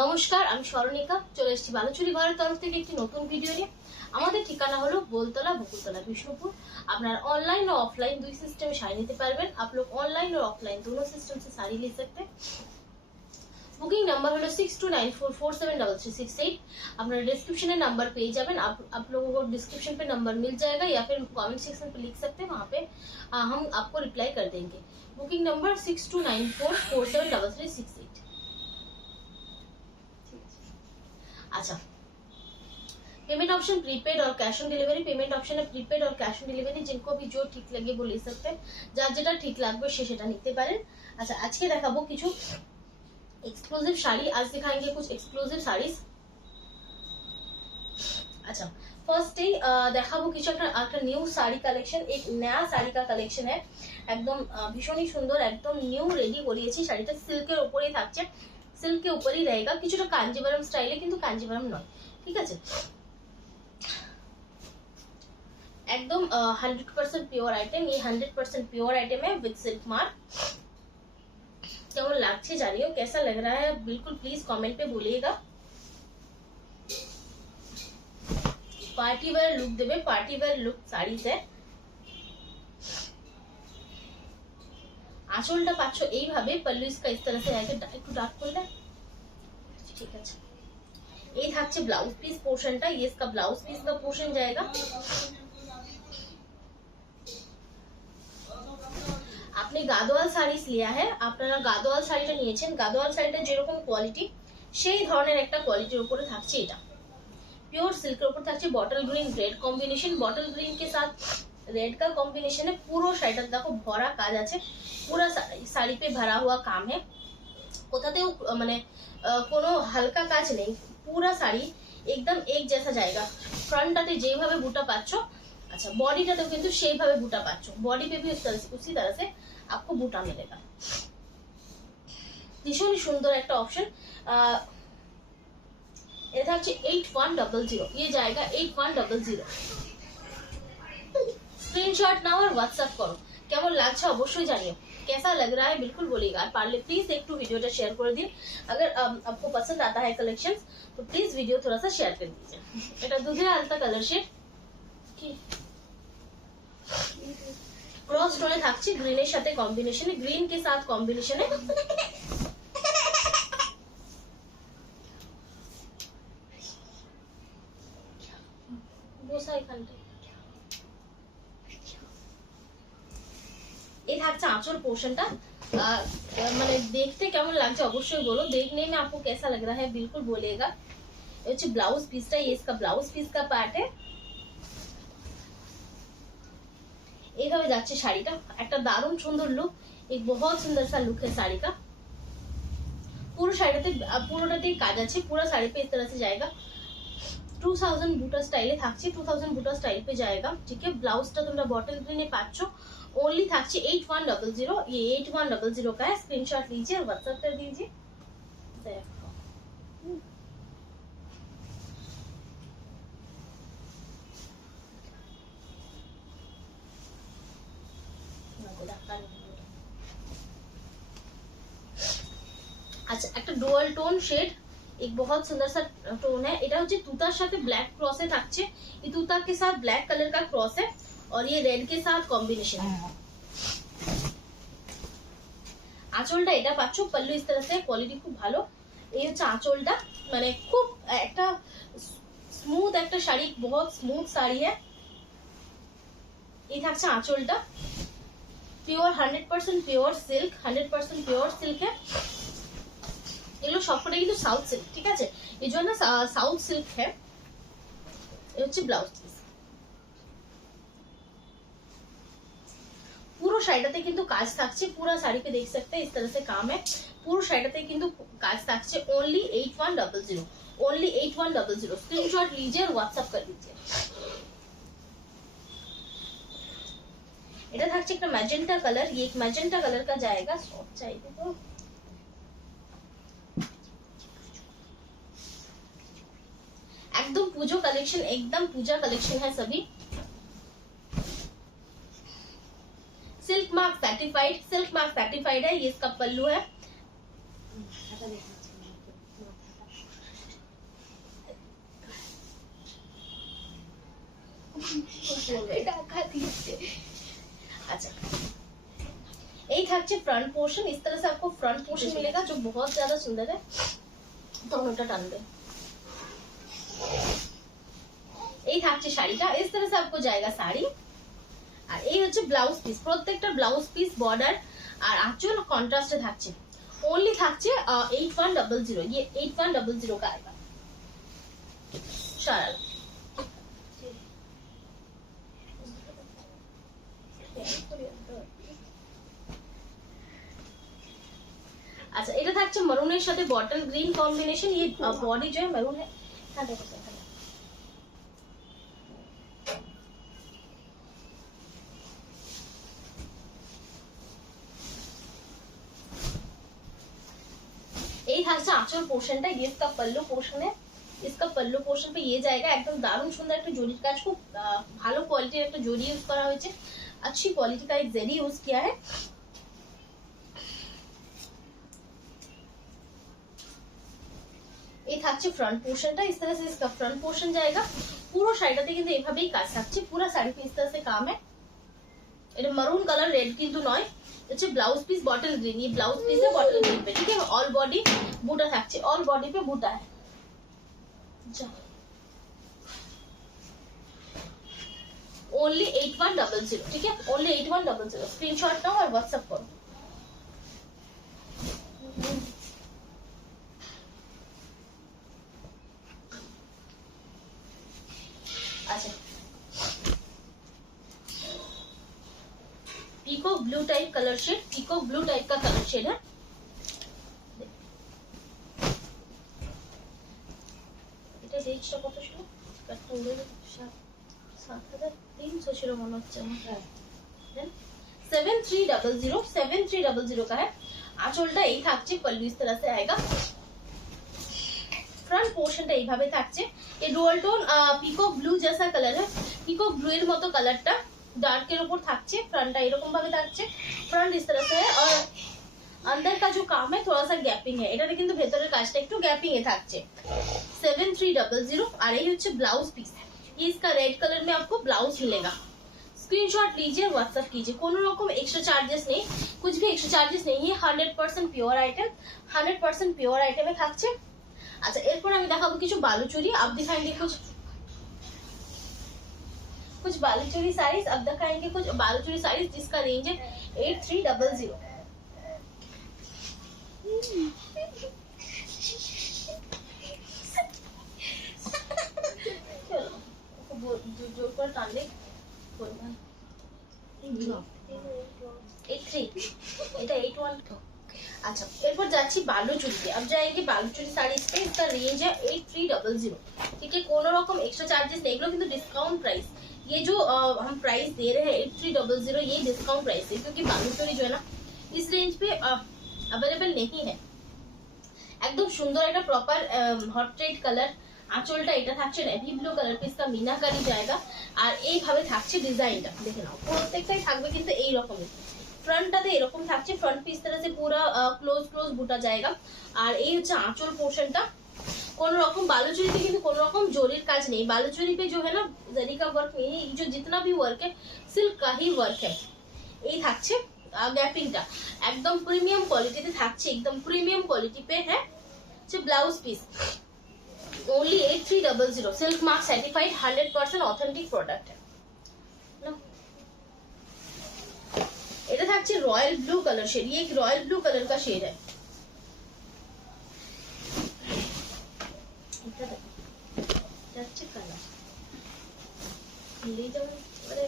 নমস্কার, আমি স্মরণিকা চলে এসেছি বালুচুরি ঘরের তরফ থেকে একটি নতুন ভিডিও নিয়ে। আমাদের ঠিকানা হলো बोलतला बकुलतला विष्णुपुर। আপনারা ऑनलाइन और ऑफलाइन দুই সিস্টেমে শাড়ি নিতে পারবেন। आप लोग ऑनलाइन और ऑफलाइन दोनों सिस्टम से साड़ी ले सकते हैं। Booking number hello 6294473368। अपना डिस्क्रिप्शन में नंबर पेज जाबेन। आप लोगों को डिस्क्रिप्शन पे नंबर मिल जाएगा या फिर कमेंट सेक्शन पे लिख सकते हैं, वहाँ पे हम आपको रिप्लाई कर देंगे। Booking number 6294473368। अच्छा, पेमेंट ऑप्शन प्रीपेड और cash on delivery. Payment option है प्रीपेड और कैश ऑन डिलीवरी। जिनको भी जो ठीक लगे वो ले सकते हैं, যার যেটা ঠিক লাগবে সে সেটা নিতে পারেন। আচ্ছা, আজকে দেখাবো কিছু एक्सक्लूसिव साड़ी। आज दिखाएंगे कुछ एक्सक्लूसिव साड़ीज। अच्छा, फर्स्ट ही দেখাবো কিছু একটা নিউ শাড়ি কালেকশন। एक नया শাড়ি का कलेक्शन है, একদম ভীষণই সুন্দর, একদম নিউ রেডি করিয়েছি। শাড়িটা সিল্কের উপরেই থাকছে, सिल्क के ऊपर ही रहेगा। কিছুটা কাঞ্জিভারম স্টাইলে, কিন্তু কাঞ্জিভারম নয়, ঠিক আছে। एकदम 100% प्योर आइटम। ये 100% प्योर आइटम है विद सिल्क मार्क। केमन लागছে জানিও, कैसा लग रहा है बिल्कुल प्लीज कमेंट पे बोलिएगा। पार्टी वेयर लुक देवे, पार्टी वेयर लुक साड़ी है। आंचलটা পাচ্ছ এইভাবে, पल्लू इसका इस तरह से आएगा, একটু ডার্ক করলে ঠিক আছে। এই থাকছে ব্লাউজ পিস পোর্শনটা, ये इसका ब्लाउज पीस का पोर्शन जाएगा। আপনি গাদোয়াল শাড়ি লিয়া है, আপনারা গাদোয়াল শাড়িটা নিয়েছেন। গাদোয়াল শাড়িটা যেরকম কোয়ালিটি সেই ধরনের একটা কোয়ালিটির উপরে থাকছে। এটা प्योर सिल्क के ऊपर থাকছে। Bottle green red combination, bottle green के साथ रेड का कॉम्बिनेशन है। पूरा শাড়িটা দেখো ভরা কাজ আছে, पूरा শাড়ি पे भरा हुआ काम है। কোথাতেও মানে কোনো হালকা কাজ নেই, पूरा শাড়ি एकदम एक जैसा जाएगा। फ्रंटটাতে যেভাবে বুটা পাচ্ছো, अच्छा बॉडीটাতেও কিন্তু সেইভাবে বুটা পাচ্ছো। बॉडी पे भी उसी तरह से आपको বুটা मिलेगा। ভীষণই সুন্দর একটা অপশন। এটা হচ্ছে 8100, ये जाएगा 8100। स्क्रीनशॉट नाओ और व्हाट्सएप करो। কেমন লাগছে অবশ্যই জানিও, कैसा लग रहा है बिल्कुल बोलिएगा। पार्ले प्लीज एक टू वीडियोটা शेयर कर दिए। अगर आपको पसंद आता है कलेक्शन तो प्लीज वीडियो थोड़ा सा शेयर कर दीजिए। এটা দুধে আলতা কালার শেড, কি क्रॉस टोने থাকছে গ্রিনের সাথে কম্বিনেশনে, গ্রিন के साथ কম্বিনেশনে। বসা এখানটা। ये থাকছে आंचल पोर्शनটা। মানে দেখতে কেমন লাগছে অবশ্যই বলো। देखने में आपको कैसा लग रहा है बिल्कुल बोलिएगा। ये হচ্ছে ब्लाउज पीसটা, ये इसका ब्लाउज पीस का पार्ट है। এইভাবে যাচ্ছে শাড়িটা, একটা দারুণ সুন্দর লুক। एक बहुत सुंदर सा लुक है साड़ी का। পুরো শাড়িতে পুরোটাতেই কাজ আছে, पूरा साड़ी पे इस तरह से जाएगा। 2000 बूटा स्टाइले থাকছে, 2000 बूटा स्टाइल पे जाएगा, ठीक है। ब्लाउजটা তোমরা বটল গ্রিনে পাচ্ছ। ओनली থাকছে 8100। ये 8100 का है। स्क्रीनशॉट लीजिए और व्हाट्सएप कर दीजिए। अच्छा, একটা ডুয়াল টোন শেড, एक बहुत सुंदर सा टोन है। এটা হচ্ছে তুতার সাথে ব্ল্যাক ক্রসে থাকছে। ये তুতা के साथ ब्लैक कलर का क्रॉस है और ये रेड के साथ कॉम्बिनेशन है। আঁচলটা এটা পাচ্ছ, पल्लू इस तरह से, क्वालिटी খুব ভালো। এই হচ্ছে আঁচলটা, মানে খুব একটা স্মুথ একটা শাড়ি, बहुत स्मूथ শাড়ি है। এই থাকছে আঁচলটা, pure 100% pure silk, 100% pure silk है। এগুলো সবকটাই কিন্তু সাউথ সিল্ক, ঠিক আছে। এই জন্য সাউথ সিল্ক है। এই হচ্ছে ব্লাউজ পিস। পুরো শাড়িটাতে কিন্তু কাজ থাকছে, पूरा साड़ी पे देख सकते हैं इस तरह से काम है। পুরো শাড়িটাতে কিন্তু কাজ থাকছে। Only 8100, only 8100। स्क्रीनशॉट लीजिए और व्हाट्सएप कर दीजिए। এটা থাকছে একটা ম্যাজেন্টা কালার। ये एक मैजेंटा कलर का जाएगा। सॉफ्ट चाहिए तो एकदम पूजो कलेक्शन, एकदम पूजा कलेक्शन है सभी। Silk mark certified, silk mark certified है। ये इसका पल्लू है। টাকা দিচ্ছে। अच्छा, यही থাকছে फ्रंट पोर्शन। इस तरह से आपको फ्रंट पोर्शन मिलेगा जो बहुत ज्यादा सुंदर है। दोनोंটা টানবে। এই থাকছে শাড়িটা, इस तरह से आपको जाएगा শাড়ি। আর এই হচ্ছে ব্লাউজ পিস, প্রত্যেকটা ব্লাউজ পিস বর্ডার আর আঁচল কন্ট্রাস্টে থাকছে। ओनली থাকছে 8100, ये 8100 का आएगा শাড়ি। अच्छा, এটা থাকছে মেরুনের সাথে বটল গ্রিন কম্বিনেশন। ये बॉडी जो है मैरून है। हाँ देखो सर, এই থাকছে আঁচল পোর্শনটা। ये इसका पल्लू पोर्शन है। इसका पल्लू पोर्शन पे ये जाएगा। एकदम দারুণ সুন্দর একটা জরির কাজ, খুব ভালো কোয়ালিটির একটা জরি ইউজ করা হয়েছে। अच्छी क्वालिटी का एक जरी यूज किया है। ये থাকছে ফ্রন্ট পোর্শনটা। इस तरह से इसका फ्रंट पोर्शन जाएगा। পুরো শাড়িটাতে কিন্তু এইভাবেই কাজ থাকছে। পুরো শাড়ি पे इस तरह से काम है। এটা মেরুন কালার, রেড কিন্তু নয়। হচ্ছে ব্লাউজ পিস বটল গ্রিন। ये ब्लाउज पीस है बॉटल ग्रीन पे, ठीक है। ऑल बॉडी बूटा থাকছে, ऑल बॉडी पे बूटा है। ओनली 8100, ठीक है। ओनली 8100। स्क्रीनशॉट नाउ और व्हाट्सएप करो। अच्छा, peacock blue type colour shade, peacock blue type का कलर शेड है। এটা রেঞ্জটা কত ছিল? একটা উড়ে গেল। 7300 ছিল মনে হচ্ছে আমার। 7300 का है। আঁচলটা এই থাকছে, पल्लू इस तरह से आएगा। फ्रंट पोर्शनটা এইভাবে থাকছে। ये डुअल टोन পিকক ব্লু जैसा कलर है। পিকক ব্লু এর মতো কালারটা ডার্কের উপর থাকছে। फ्रंटটা এরকম ভাবে থাকছে। फ्रंट इस तरह से है और अंदर का जो काम है थोड़ा सा गैपिंग है। এটাতে কিন্তু ভেতরের কাজটা একটু গ্যাপিং এ থাকছে। 7300। আর এই হচ্ছে ব্লাউজ পিস। ये इसका रेड कलर में आपको ब्लाउज मिलेगा। स्क्रीनशॉट लीजिए, व्हाट्सएप कीजिए। কোনো রকম एक्स्ट्रा चार्जेस नहीं, कुछ भी एक्स्ट्रा चार्जेस नहीं है। 100% प्योर आइटम, 100% प्योर आइटम में থাকছে। अच्छा, এরপর আমি দেখাবো কিছু বালুচুরি। अब दिखाएंगे कुछ बालूचुरी साड़ीज। अब दिखाएंगे कुछ बालूचुरी साड़ीज जिसका रेंज है 8300। जोर पर टान ले। 83, এটা 81। अच्छा, एरपर जाच्छी बालूचुरी। अब जाएंगे बालूचुरी साड़ीज पे। इसका रेंज है 8300, ठीक है। कोनो रकम एक्स्ट्रा चार्जेस नहीं, एगुलो किंतु डिस्काउंट प्राइस। ये जो हम प्राइस दे रहे हैं 8300, ये डिस्काउंट प्राइस है क्योंकि बालूचुरी जो है ना इस रेंज पे अवेलेबल नहीं है। एकदम सुंदर एक प्रॉपर हॉट रेड कलर। আঁচলটা এটা থাকছে নেভি ব্লু কালার पे इसका मीनाकारी जाएगा। আর এইভাবে থাকছে ডিজাইনটা, দেখে নাও। প্রত্যেকটাই থাকবে কিন্তু এই রকমই। ফ্রন্টটাতে এরকম থাকছে। फ्रंट पे इस तरह से पूरा ক্লোজ বুটা जाएगा। আর এই হচ্ছে আঁচল পোর্শনটা। কোন রকম বালুচুরিতে কিন্তু কোন রকম জরির কাজ নেই। বালুচুরি पे जो है ना जरी का वर्क नहीं है। ये जो जितना भी वर्क है सिल्क का ही वर्क है। এই থাকছে গ্যাপিংটা একদম প্রিমিয়াম কোয়ালিটিতে থাকছে। एकदम प्रीमियम क्वालिटी पे है। যে blouse piece only 8300। Silk mark certified 100% authentic product है। এটা থাকছে রয়্যাল ব্লू कलर शेड। ये एक रॉयल ब्लू कलर का शेड है। এটা দেখো, যাচ্ছে কালার ले जाओ। अरे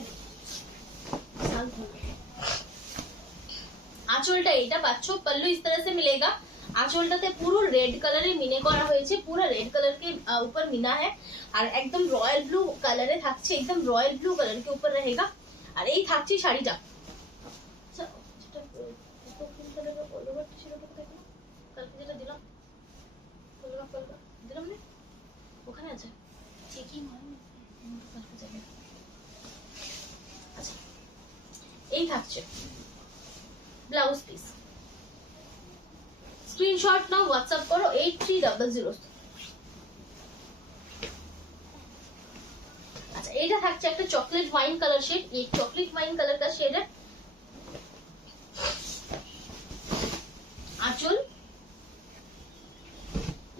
আঁচলটা এটা পাচ্ছো। पल्लू इस तरह से मिलेगा। আঁচলটাতে পুরো রেড কালারে মিনে করা হয়েছে। পুরো রেড कलर के ऊपर मीना है। আর একদম রয়্যাল ব্লू কালারে থাকছে। एकदम रॉयल ब्लू कलर के ऊपर रहेगा। আর এই থাকছে শাড়িটা। আচ্ছা, যেটা কোন কালারের ওভারটা ছিল তো দেখো। কালকে যেটা দিলাম দিলাম না, ওখানে আছে চেকিং হয়নি, কালকে যাবে। আচ্ছা, এই থাকছে blouse piece. Screenshot now, WhatsApp करो 8300। अच्छा, এটা থাকছে একটা চকলেট वाइन कलर शेड, ये चॉकलेट वाइन कलर का शेड है। आंचल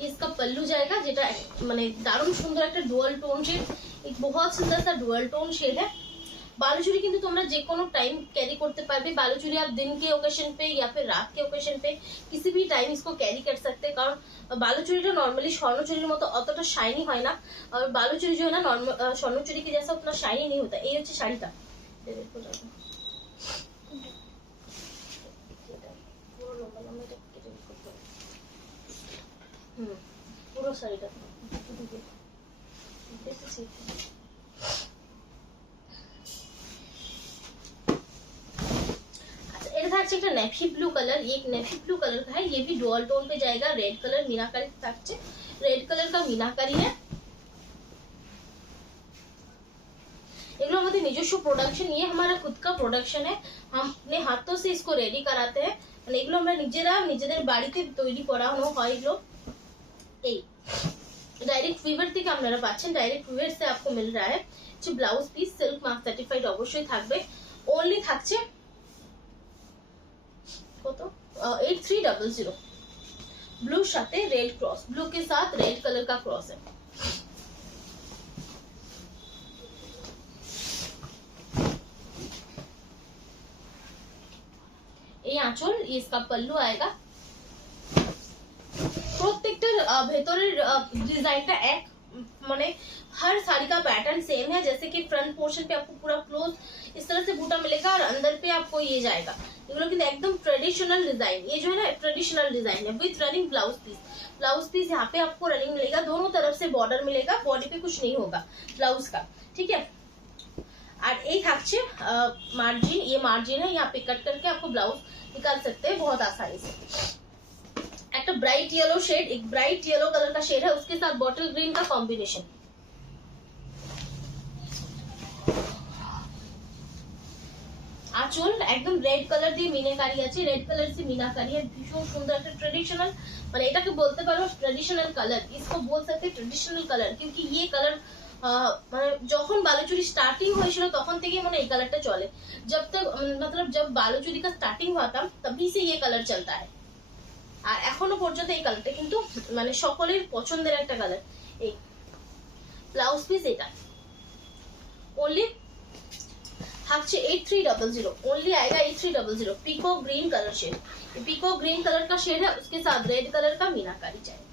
इसका पल्लू जाएगा, যেটা মানে দারুণ সুন্দর একটা ডুয়াল টোন शेड, एक बहुत सुंदर सा डुअल टोन शेड है। बालूचूड़ी কিন্তু তোমরা যে কোনো টাইম ক্যারি করতে পারবে। बालूचूड़ी आप दिन के ओकेशन पे या फिर रात के ओकेशन पे किसी भी टाइम इसको कैरी कर सकते हैं, কারণ बालूचूड़ीটা नॉर्मली স্বর্ণচুড়ির মতো অতটা শাইনি হয় না, और बालूचूड़ी जो है ना नॉर्मल স্বর্ণচুড়ি के जैसा उतना शाइनी नहीं होता। এই হচ্ছে শাড়িটা, পুরো শাড়িটা একটা নেভি ব্লু কালার, ये एक नेवी ब्लू कलर का है, ये भी डुअल टोन पे जाएगा। रेड कलर मीनाकारी থাকছে, रेड कलर का मीनाकारी है। এগুলো আমাদের নিজস্ব প্রোডাকশন, ये हमारा खुद का प्रोडक्शन है, हम अपने हाथों से इसको रेडी कराते हैं। মানে এগুলো আমরা নিজেরা নিজেদের বাড়িতে তৈরি করানো হয়। এগুলো এই ডাইরেক্ট ফিভার থেকে আপনারা পাচ্ছেন, ডাইরেক্ট ফিভার से आपको मिल रहा है। যে blouse piece silk mark certified অবশ্যই থাকবে। ओनली থাকছে কত 8300, ब्लू साथे रेड क्रॉस, ब्लू के साथ रेड कलर का क्रॉस है। ये आंचल, ये इसका पल्लू आएगा। প্রত্যেকটার ভেতরের ডিজাইনটা এক, মানে हर साड़ी का पैटर्न सेम है। जैसे कि फ्रंट पोर्शन पे आपको पूरा क्लोज इस तरह से बूटा मिलेगा, और अंदर पे आपको ये जाएगा। ये किंतु एकदम ट्रेडिशनल डिजाइन, ये जो है ना ट्रेडिशनल डिजाइन है with running blouse piece. Blouse piece यहाँ पे आपको रनिंग मिलेगा, दोनों तरफ से बॉर्डर मिलेगा, बॉडी पे कुछ नहीं होगा ब्लाउज का, ठीक है। और एक থাকছে मार्जिन, ये मार्जिन है, यहाँ पे कट करके आपको ब्लाउज निकाल सकते हैं बहुत आसानी से। एक ब्राइट येलो शेड, एक ब्राइट येलो कलर का शेड है, उसके साथ बॉटल ग्रीन का कॉम्बिनेशन। आंचल एकदम रेड कलर দিয়ে মিনাকারি আছে, रेड कलर से মিনাকারি है, ভীষণ সুন্দর একটা ট্রেডিশনাল, মানে এটাকে বলতে পারো ট্রেডিশনাল কালার, इसको बोल सकते हैं ट्रेडिशनल कलर, क्योंकि ये कलर মানে যখন বালুচুরি স্টার্টিং হয়েছিল তখন থেকে মানে এই কালারটা চলে। जब तक मतलब जब बालूचूरी का स्टार्टिंग हुआ था तभी से ये कलर चलता है, আর এখনো পর্যন্ত এই কালারটা কিন্তু মানে সকলের পছন্দের একটা কালার। এই ব্লাউজ পিস এটা ओनली থাকছে 8300, ओनली आएगा 8300। Peacock green colour shade, peacock green colour का शेड है, उसके साथ रेड कलर का मीनाकारी चाहिए।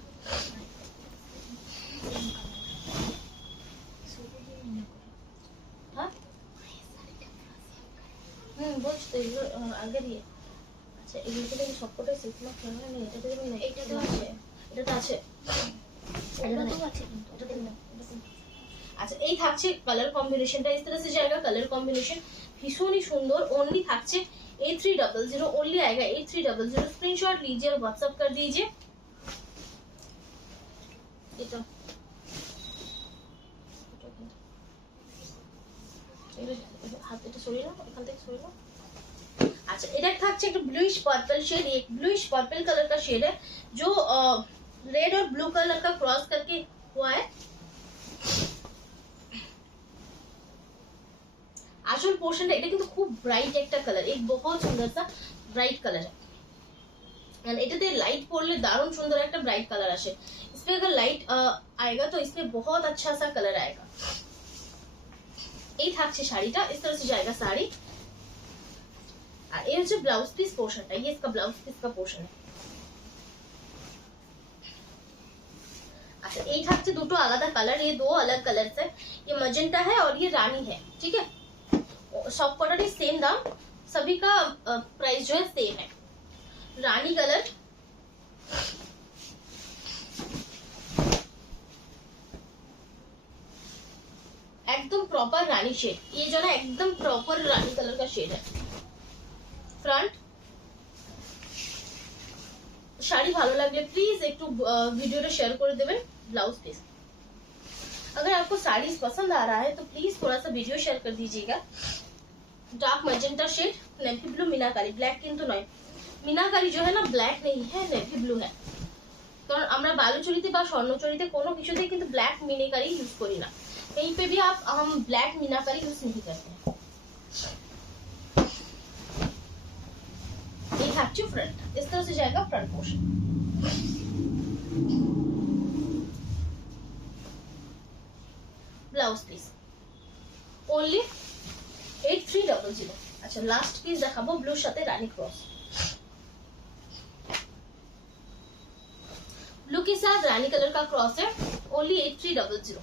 हाँ বুঝতে আগের ইয়ে আচ্ছা, এগুলো থেকে সবকটাই সিল্ক মার্ক কেন নেই? এটা থেকে নেই, এটা তো আছে, এটা তো আছে, এটা তো আছে, কিন্তু এটা থেকে না। আচ্ছা, এই থাকছে কালার কম্বিনেশনটা, इस तरह से जाएगा कलर कॉम्बिनेशन, ভীষণই সুন্দর। ओनली থাকছে 8300, ओनली आएगा 8300। स्क्रीनशॉट लीजिए और व्हाट्सएप कर दीजिए। এটা হাত এটা সরিয়ে নাও, এখান থেকে সরিয়ে নাও। अच्छा, इधर থাকছে একটা ब्लूइश पर्पल शेड, एक ब्लूइश पर्पल कलर का शेड है जो रेड और ब्लू कलर का क्रॉस करके हुआ है। आंचल पोर्शन এটা কিন্তু খুব ব্রাইট একটা কালার, एक बहुत सुंदर सा ब्राइट कलर है, एंड এটাতে लाइट পড়লে দারুণ সুন্দর একটা ब्राइट कलर আসে। इसमें अगर लाइट आएगा तो इसमें बहुत अच्छा सा कलर आएगा। এই থাকছে শাড়িটা, इस तरह से जाएगा साड़ी। और ये जो ब्लाउज पीस पोर्शन है, ये इसका ब्लाउज पीस का पोर्शन है। अच्छा, ये থাকছে দুটো আলাদা কালার, ये दो अलग कलर्स है, ये मजेंटा है और ये रानी है, ठीक है। सब कलर सेम दाम, सभी का प्राइस जो है सेम है। रानी कलर, एकदम प्रॉपर रानी शेड, ये जो ना एकदम प्रॉपर रानी कलर का शेड है। फ्रंट শাড়ি ভালো লাগলে প্লিজ একটু ভিডিওটা শেয়ার করে দেবেন। ब्लाउज पीस अगर आपको साड़ीज पसंद आ रहा है तो प्लीज थोड़ा सा वीडियो शेयर कर दीजिएगा। Dark magenta shade, navy blue meenakari, black किंतु नয়, मीनाकारी जो है ना ब्लैक नहीं है, नेवी ब्लू है। কারণ আমরা বালুচুরিতে বা স্বর্ণচুরিতে কোনো কিছুতেই কিন্তু ব্ল্যাক মিনাকারি ইউজ করি না। कहीं पे भी आप हम ब्लैक मीनाकारी यूज नहीं करते हैं। ये हैप्चू फ्रंट, इस तरह से जाएगा front portion. Blouse piece only 8300। अच्छा लास्ट पीस দেখাবো ব্লুর সাথে রানী क्रॉस। ब्लू के साथ रानी कलर का क्रॉस है, ओनली 8300।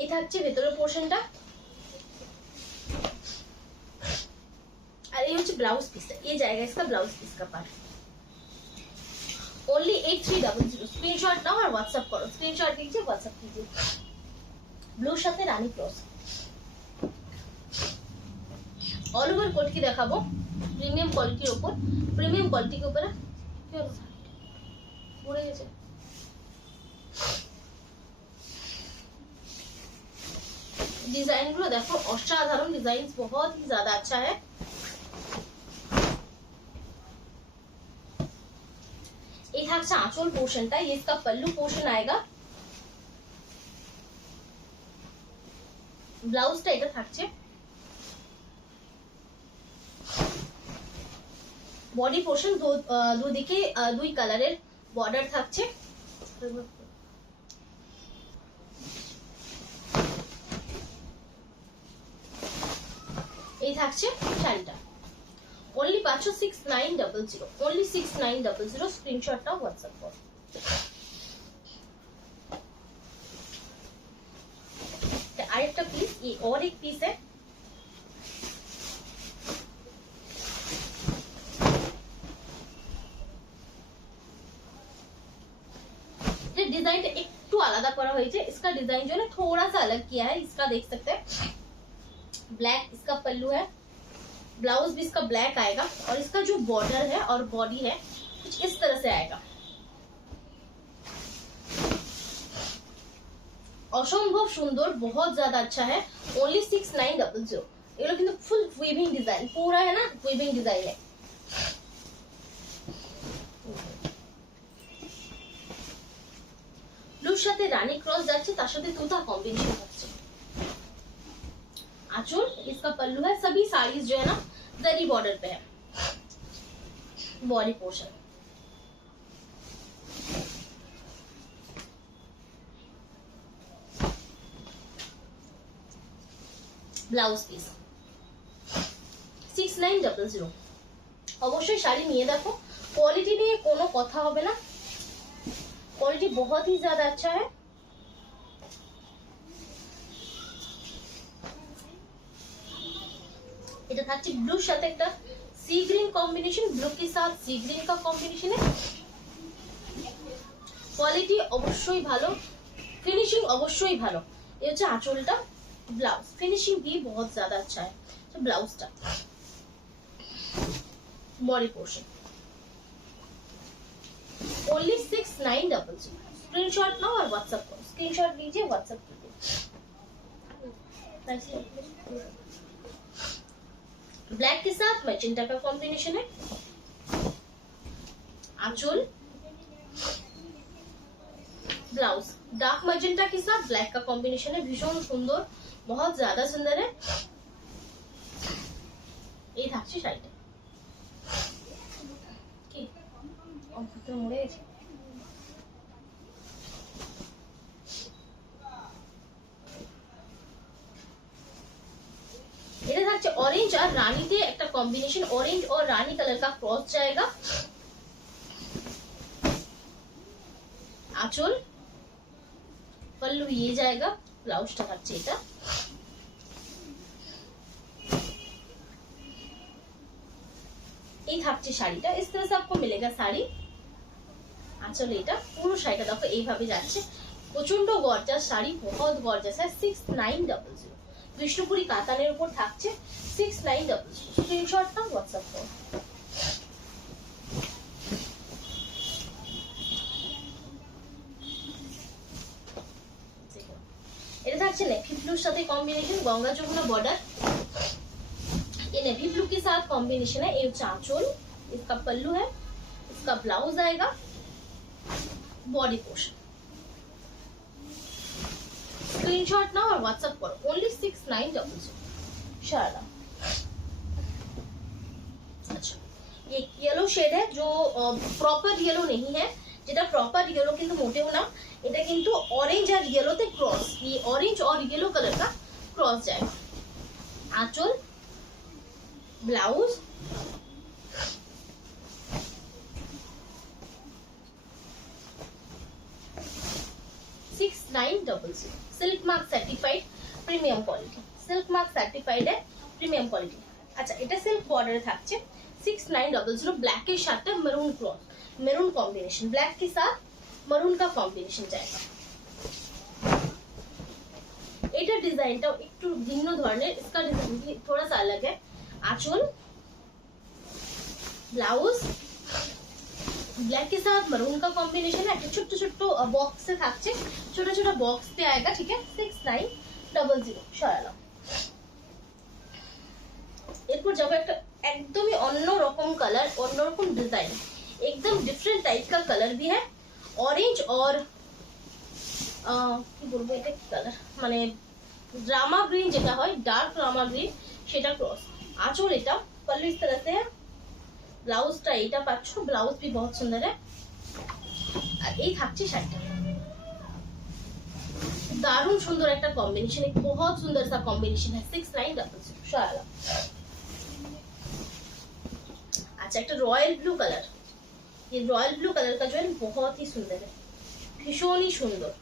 এই থাকছে ভেতরের পোর্শনটা, আর এই হচ্ছে ব্লাউজ পিসটা। এই জায়গা इसका ब्लाउज पीस का पार्ट। ओनली 8300। स्क्रीनशॉट नाओ और व्हाट्सएप करो। स्क्रीनशॉट लीजिए, व्हाट्सएप कीजिए। ব্লুর সাথে রানী ক্রস। অল ওভার কোট কি দেখাবো প্রিমিয়াম কোয়ালিটির উপর। প্রিমিয়াম কোয়ালিটির উপরে কি হলো পড়ে গেছে। डिजाइन गुलो देखो असाधारण डिजाइन, बहुत ही ज्यादा अच्छा है। ये থাকছে আঁচল পোর্শনটা, ये इसका पल्लू पोर्शन आएगा। ব্লাউজটা এটা থাকছে। বডি পোর্শন দুদিকে দুই কালারের বর্ডার থাকছে। এই থাকছে শাড়িটা। Only 6900, only 6900। Screenshot now WhatsApp पर। আরেকটা পিস, ये और एक पीस है। ये डिजाइन একটু আলাদা করা হয়েছে। इसका डिजाइन जो है ना थोड़ा सा अलग किया है। इसका देख सकते हैं ब्लैक इसका पल्लू है, ब्लाउज भी इसका ब्लैक आएगा, और इसका जो बॉर्डर है और बॉडी है कुछ इस तरह से आएगा। असंभव सुंदर, बहुत ज्यादा अच्छा है। ओनली 6900। ये लोग किंतु फुल वीविंग डिजाइन पूरा है ना, वीविंग डिजाइन है। ব্লুর সাথে রানী ক্রস যাচ্ছে, তার সাথে তুতা কম্বিনেশন হচ্ছে। आंचल इसका पल्लू है। सभी साड़ीज जो है ना जरी बॉर्डर पे है। Body portion blouse piece 6900। অবশ্যই শাড়ি নিয়ে দেখো, কোয়ালিটি নিয়ে কোনো কথা হবে না। क्वालिटी बहुत ही ज्यादा अच्छा है। এটা থাকছে ব্লুর সাথে একটা সি গ্রিন কম্বিনেশন। ব্লু के साथ सी ग्रीन का कॉम्बिनेशन है। क्वालिटी অবশ্যই ভালো, फिनिशिंग অবশ্যই ভালো। ये হচ্ছে আঁচলটা। ब्लाउज फिनिशिंग भी बहुत ज्यादा अच्छा है। तो ब्लाउजটা body portion only 6900। Screenshot now और व्हाट्सएप करो। स्क्रीनशॉट लीजिए, व्हाट्सएप कीजिए। ब्लैक के साथ मैजेंटा का कॉम्बिनेशन है। आंचल ब्लाउज डार्क मैजेंटा के साथ ब्लैक का कॉम्बिनेशन है। भीषण सुंदर, बहुत ज्यादा सुंदर है। ये থাকছে শাড়িটা কি অন্তত মুড়ে গেছে। এটা থাকছে ऑरेंज और रानी দিয়ে একটা কম্বিনেশন। ऑरेंज और रानी कलर का क्रॉस जाएगा। आंचल पल्लू ये जाएगा। ब्लाउजটা থাকছে এটা। এই থাকছে শাড়িটা। इस तरह से आपको मिलेगा साड़ी। आंचल এটা পুরো শাড়িটা দেখো এইভাবে যাচ্ছে। প্রচন্ড গর্জাস শাড়ি, बहुत গর্জাস है। 6900 বিষ্ণুপুরি কাতানের উপর থাকছে। 6900। স্ক্রিনশটটা হোয়াটসঅ্যাপ করো। এটা থাকছে থাকছে নেভি ব্লুর সাথে कॉम्बिनेशन, गंगा जमुना बॉर्डर, ये नेवी ब्लू के साथ कॉम्बिनेशन है। ये आंचल, इसका पल्लू है, इसका ब्लाउज आएगा, बॉडी पोर्शन। स्क्रीनशॉट ना और व्हाट्सएप करो, ओनली 6900 शारदा। अच्छा, ये येलो शेड है जो प्रॉपर येलो नहीं है, যেটা প্রপার येलो কিন্তু মোটেও না, এটা কিন্তু অরেঞ্জ আর येलोতে ক্রস, ये ऑरेंज और येलो कलर का क्रॉस जाएगा। आंचल, blouse, silk mark certified premium quality, silk mark certified है प्रीमियम क्वालिटी। अच्छा, এটা সিল্ক বর্ডারে থাকছে 6900, ब्लैक के साथ maroon cloth, maroon combination, black के साथ मैरून का कॉम्बिनेशन जाएगा। এটা ডিজাইনটা একটু ভিন্ন ধরনের, इसका डिजाइन थोड़ा सा अलग है। आंचल, ब्लाउज, ब्लैक के साथ मैरून का कॉम्बिनेशन है। একটা ছোট ছোট বক্সে থাকছে, ছোট ছোট বক্স पे आएगा, ठीक है। 6900 শারালা। এরপর যাবে একটা একদমই অন্য রকম কালার, অন্য রকম ডিজাइन, एकदम डिफरेंट टाइप का कलर भी है। ऑरेंज और কি বলবো এটা কি কালার, মানে रामा ग्रीन যেটা হয়, डार्क रामा ग्रीन সেটা क्रॉस। आंचल এটা, पल्लू इस तरह से है, ব্লাউজটা এটা পাচ্ছো, ব্লাউজ भी बहुत सुंदर है। আর এই থাকছে শাড়িটা, দারুণ সুন্দর একটা কম্বিনেশন, एक बहुत सुंदर सा कॉम्बिनेशन है। 6900 শারালা। अच्छा, একটা रॉयल ब्लू कलर, ये रॉयल ब्लू कलर का जो है बहुत ही सुंदर है, भीषण ही सुंदर।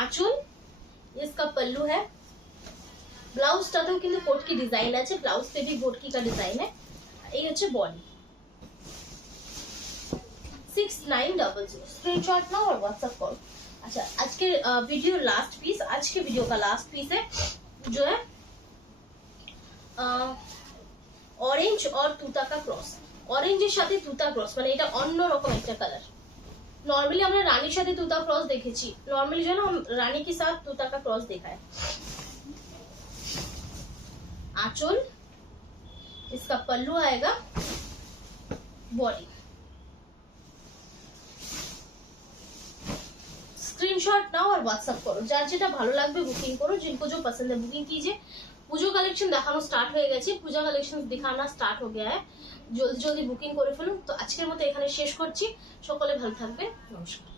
आंचल, इसका पल्लू है, ব্লাউজটাতেও কিন্তু কোটকি ডিজাইন আছে, ব্লাউজ पे भी কোটকি का डिजाइन है। এই হচ্ছে বডি। 6900 स्क्रीनशॉट नाउ और व्हाट्सएप करो। अच्छा, आज के वीडियो लास्ट पीस, आज के वीडियो का लास्ट पीस है जो है ऑरेंज और তুতা का क्रॉस, অরেঞ্জের সাথে তুতা ক্রস, মানে এটা অন্য রকম একটা কালার। नॉर्मली আমরা রানীর সাথে তুতা ক্রস দেখেছি, नॉर्मली जो है ना हम रानी के साथ তুতা का क्रॉस देखा है। आंचल, इसका पल्लू आएगा, बॉडी। स्क्रीनशॉट नाउ और व्हाट्सएप करो, যার যেটা ভালো লাগবে বুকিং করো, जिनको जो पसंद है बुकिंग कीजिए। পুজো কালেকশন দেখানো স্টার্ট হয়ে গেছে, পূজা কালেকশন দেখানো স্টার্ট हो गया है, জলদি জলদি বুকিং করে ফেলুন। তো আজকের মতো এখানে শেষ করছি, সকলে ভালো থাকবে, নমস্কার।